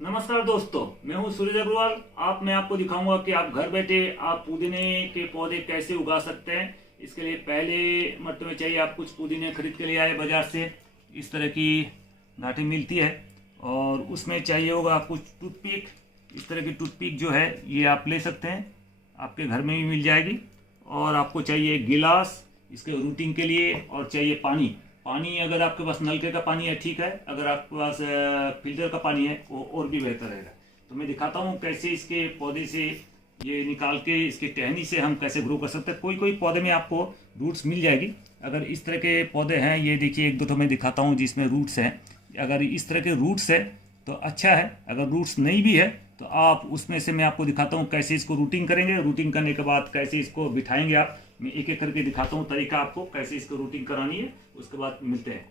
नमस्कार दोस्तों, मैं हूं सूरज अग्रवाल। मैं आपको दिखाऊंगा कि आप घर बैठे आप पुदीने के पौधे कैसे उगा सकते हैं। इसके लिए पहले मर्तबे में चाहिए आप कुछ पुदीने खरीद के लिए आए बाजार से। इस तरह की घाटी मिलती है और उसमें चाहिए होगा कुछ टूथपिक। इस तरह की टूथपिक जो है ये आप ले सकते हैं, आपके घर में भी मिल जाएगी। और आपको चाहिए गिलास इसके रूटिंग के लिए, और चाहिए पानी। पानी अगर आपके पास नलके का पानी है ठीक है, अगर आपके पास फिल्टर का पानी है वो और भी बेहतर रहेगा। तो मैं दिखाता हूँ कैसे इसके पौधे से ये निकाल के इसके टहनी से हम कैसे ग्रो कर सकते हैं। कोई कोई पौधे में आपको रूट्स मिल जाएगी। अगर इस तरह के पौधे हैं, ये देखिए एक दो तो मैं दिखाता हूँ जिसमें रूट्स हैं। अगर इस तरह के रूट्स है तो अच्छा है, अगर रूट्स नहीं भी है तो आप उसमें से मैं आपको दिखाता हूँ कैसे इसको रूटिंग करेंगे। रूटिंग करने के बाद कैसे इसको बिठाएंगे आप, मैं एक एक करके दिखाता हूँ तरीका आपको कैसे इसको रूटिंग करानी है। उसके बाद मिलते हैं।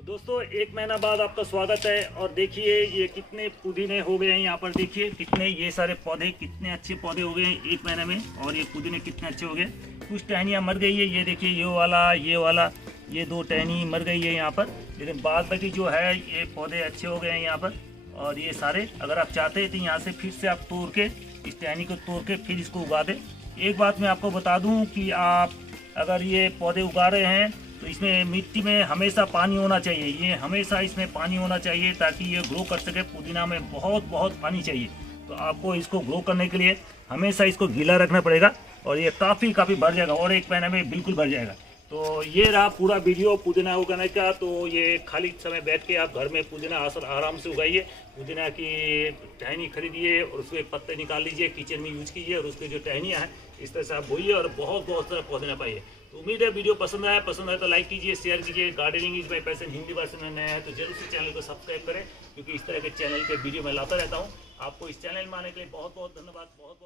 तो दोस्तों 1 महीना बाद आपका स्वागत है। और देखिए ये कितने पुदीने हो गए हैं, यहाँ पर देखिए कितने, ये सारे पौधे कितने अच्छे पौधे हो गए हैं 1 महीने में। और ये पुदीने कितने अच्छे हो गए। कुछ टहनियाँ मर गई है, ये देखिए ये वाला ये 2 टहनी मर गई है यहाँ पर, लेकिन बाद बाकी जो है ये पौधे अच्छे हो गए हैं यहाँ पर। और ये सारे अगर आप चाहते हैं तो यहाँ से फिर से आप तोड़ के, इस टहनी को तोड़ के फिर इसको उगा दें। एक बात मैं आपको बता दूँ कि आप अगर ये पौधे उगा रहे हैं तो इसमें मिट्टी में हमेशा पानी होना चाहिए, ये हमेशा इसमें पानी होना चाहिए ताकि ये ग्रो कर सके। पुदीना में बहुत पानी चाहिए, तो आपको इसको ग्रो करने के लिए हमेशा इसको गीला रखना पड़ेगा। और ये काफ़ी भर जाएगा और 1 महीने में बिल्कुल भर जाएगा। तो ये रहा पूरा वीडियो पुदीना उगाने का। तो ये खाली समय बैठ के आप घर में पुदीना आराम से उगाइए। पुदीना की टहनी खरीदिए और उसके पत्ते निकाल लीजिए, किचन में यूज कीजिए और उसके जो टहनियाँ हैं इस तरह से आप बोइए और बहुत सारा पुदीना पाइए। तो उम्मीद है वीडियो पसंद आया तो लाइक कीजिए, शेयर कीजिए। Gardening is my passion Hindi version में नया है तो जरूर से चैनल को सब्सक्राइब करें, क्योंकि इस तरह के चैनल के वीडियो मैं लाता रहता हूँ। आपको इस चैनल में आने के लिए बहुत धन्यवाद, बहुत